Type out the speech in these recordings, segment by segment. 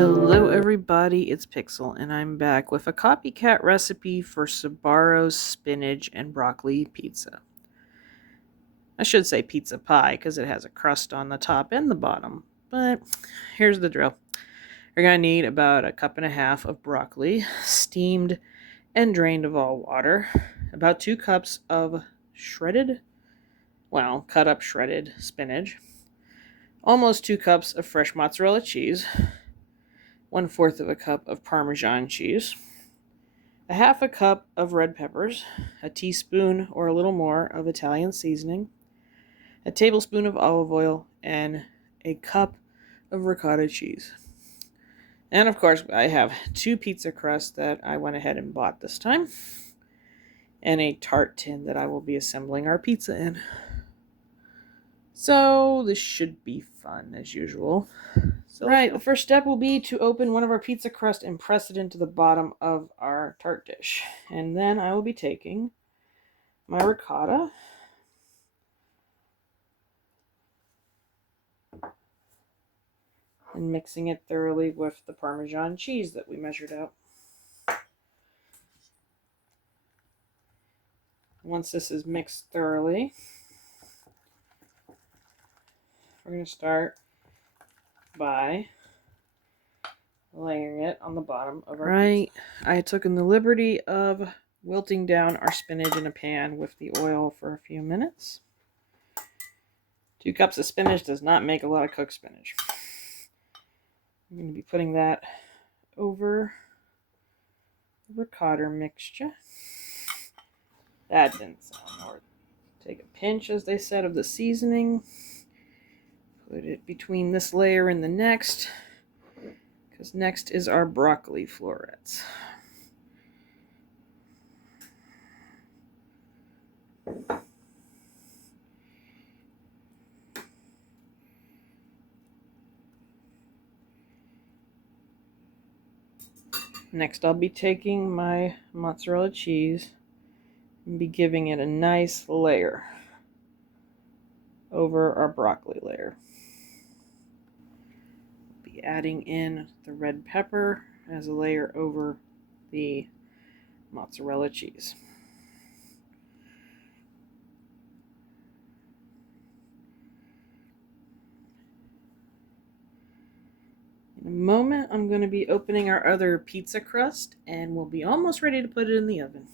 Hello everybody, it's Pixel and I'm back with a copycat recipe for Sbarro's spinach and broccoli pizza. I should say pizza pie because it has a crust on the top and the bottom, but here's the drill. You're going to need about 1.5 cups of broccoli, steamed and drained of all water, about 2 cups of cut up shredded spinach, almost 2 cups of fresh mozzarella cheese, 1/4 cup of parmesan cheese, 1/2 cup of red peppers, a teaspoon or a little more of Italian seasoning, a tablespoon of olive oil, and a cup of ricotta cheese. And of course, I have 2 pizza crusts that I went ahead and bought this time, and a tart tin that I will be assembling our pizza in. So this should be fun as usual. The first step will be to open one of our pizza crust and press it into the bottom of our tart dish. And then I will be taking my ricotta and mixing it thoroughly with the Parmesan cheese that we measured out. Once this is mixed thoroughly, we're going to start by layering it on the bottom of our pizza. I had taken the liberty of wilting down our spinach in a pan with the oil for a few minutes. 2 cups of spinach does not make a lot of cooked spinach. I'm going to be putting that over the ricotta mixture. That didn't sound hard. Take a pinch, as they said, of the seasoning. Put it between this layer and the next, because next is our broccoli florets. Next, I'll be taking my mozzarella cheese and be giving it a nice layer over our broccoli layer. Be adding in the red pepper as a layer over the mozzarella cheese. In a moment, I'm going to be opening our other pizza crust, and we'll be almost ready to put it in the oven.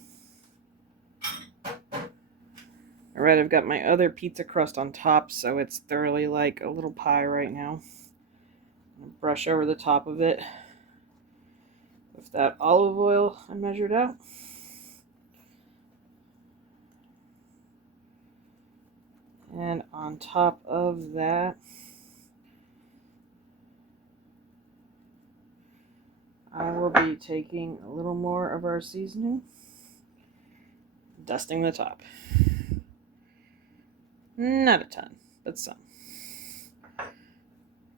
Alright, I've got my other pizza crust on top, so it's thoroughly like a little pie right now. I'm going to brush over the top of it with that olive oil I measured out. And on top of that, I will be taking a little more of our seasoning, dusting the top. Not a ton, but some.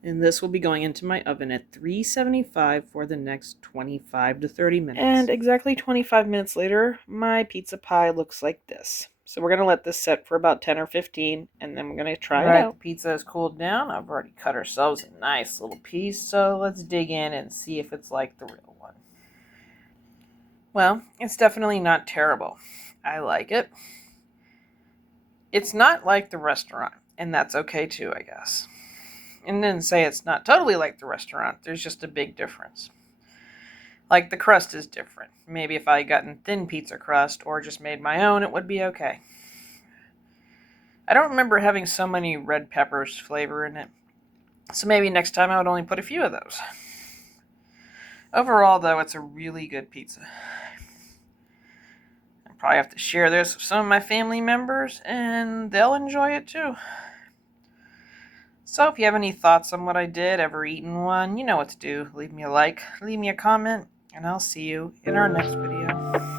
And this will be going into my oven at 375 for the next 25 to 30 minutes. And exactly 25 minutes later, my pizza pie looks like this. So we're going to let this set for about 10 or 15, and then we're going to try it out. The pizza is cooled down. I've already cut ourselves a nice little piece, so let's dig in and see if it's like the real one. Well, it's definitely not terrible. I like it. It's not like the restaurant, and that's okay too, I guess. And then say it's not totally like the restaurant. There's just a big difference. Like the crust is different. Maybe if I had gotten thin pizza crust or just made my own, it would be okay. I don't remember having so many red peppers flavor in it. So maybe next time I would only put a few of those. Overall, though, it's a really good pizza. I probably have to share this with some of my family members, and they'll enjoy it too. So if you have any thoughts on what I did, ever eaten one, you know what to do. Leave me a like, leave me a comment, and I'll see you in our next video.